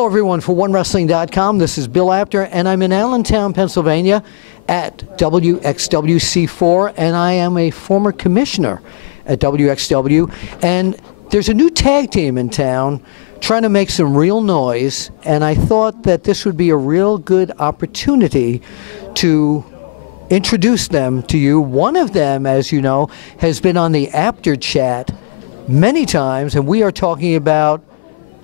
Hello, everyone, for OneWrestling.com. This is Bill Apter, and I'm in Allentown, Pennsylvania at WXWC4, and I am a former commissioner at WXW. And there's a new tag team in town trying to make some real noise, and I thought that this would be a real good opportunity to introduce them to you. One of them, as you know, has been on the Apter chat many times, and we are talking about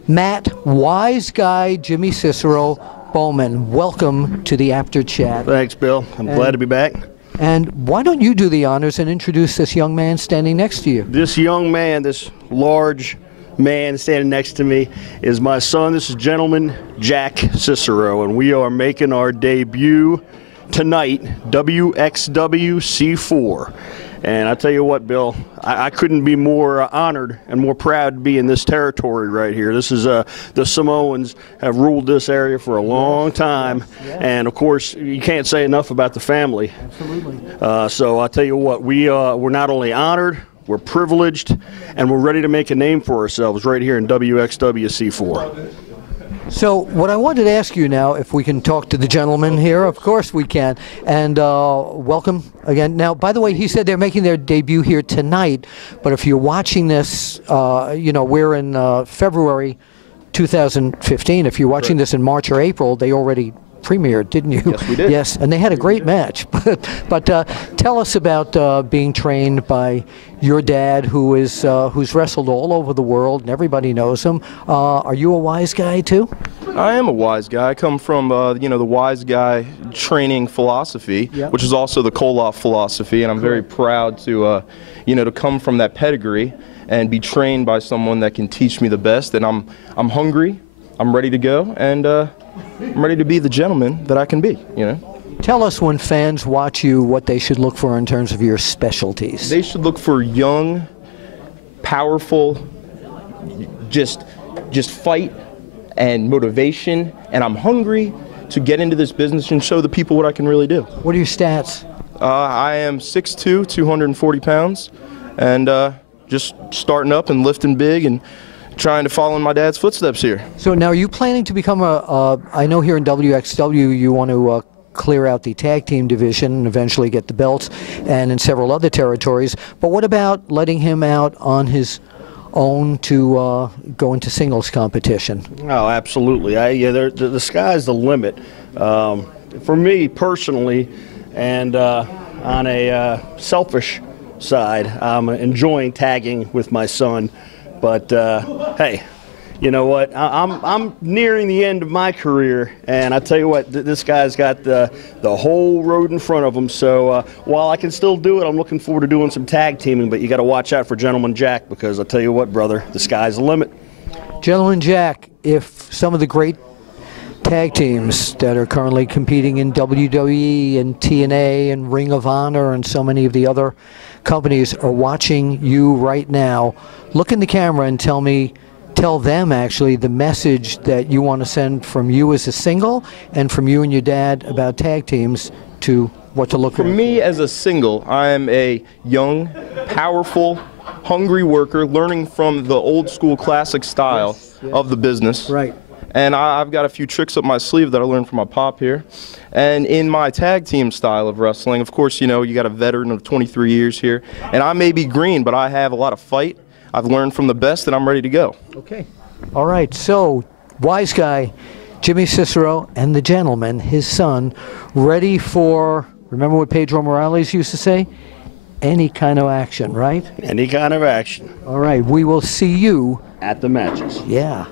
Matt Wiseguy Jimmy Cicero Bowman. Welcome to the Apter chat. Thanks, Bill. I'm glad to be back. And why don't you do the honors and introduce this young man standing next to you? This young man, this large man standing next to me, is my son. This is Gentleman Jack Cicero, and we are making our debut tonight, WXWC4. And I tell you what, Bill, I couldn't be more honored and more proud to be in this territory right here. This is the Samoans have ruled this area for a long time, and of course you can't say enough about the family. Absolutely. So I tell you what, we're not only honored, we're privileged, and we're ready to make a name for ourselves right here in WXWC4. So what I wanted to ask you now, if we can talk to the gentleman here, of course we can, and welcome again. Now, by the way, he said they're making their debut here tonight, but if you're watching this, you know, we're in February 2015. If you're watching this in March or April, they already premiered, didn't you? Yes, we did. Yes, and they had a great match. But tell us about being trained by your dad, who's wrestled all over the world, and everybody knows him. Are you a wise guy too? I am a wise guy. I come from you know, the wise guy training philosophy, which is also the Koloff philosophy, and I'm very proud to you know, to come from that pedigree and be trained by someone that can teach me the best. And I'm hungry. I'm ready to go, and I'm ready to be the gentleman that I can be, you know. Tell us, when fans watch you, what they should look for in terms of your specialties. They should look for young, powerful, just fight and motivation, and I'm hungry to get into this business and show the people what I can really do. What are your stats? I am 6'2", 240 pounds, and just starting up and lifting big and trying to follow in my dad's footsteps here. So now, are you planning to become I know here in WXW you want to clear out the tag team division and eventually get the belts, and in several other territories, but what about letting him out on his own to go into singles competition? Oh, absolutely. The sky's the limit. For me personally, and on a selfish side, I'm enjoying tagging with my son. But hey, you know what? I'm nearing the end of my career, and I tell you what, this guy's got the whole road in front of him. So while I can still do it, I'm looking forward to doing some tag teaming. But you got to watch out for Gentleman Jack, because I tell you what, brother, the sky's the limit. Gentleman Jack, if some of the great tag teams that are currently competing in WWE and TNA and Ring of Honor and so many of the other companies are watching you right now, look in the camera and tell them actually the message that you want to send from you as a single and from you and your dad about tag teams to what to look for. For me as a single, I am a young, powerful, hungry worker learning from the old school classic style of the business. Right. And I've got a few tricks up my sleeve that I learned from my pop here. And in my tag team style of wrestling, of course, you know, you got a veteran of 23 years here. And I may be green, but I have a lot of fight. I've learned from the best, and I'm ready to go. Okay. All right. So, Wiseguy Jimmy Cicero and the gentleman, his son, ready for, remember what Pedro Morales used to say? Any kind of action, right? Any kind of action. All right. We will see you at the matches. Yeah.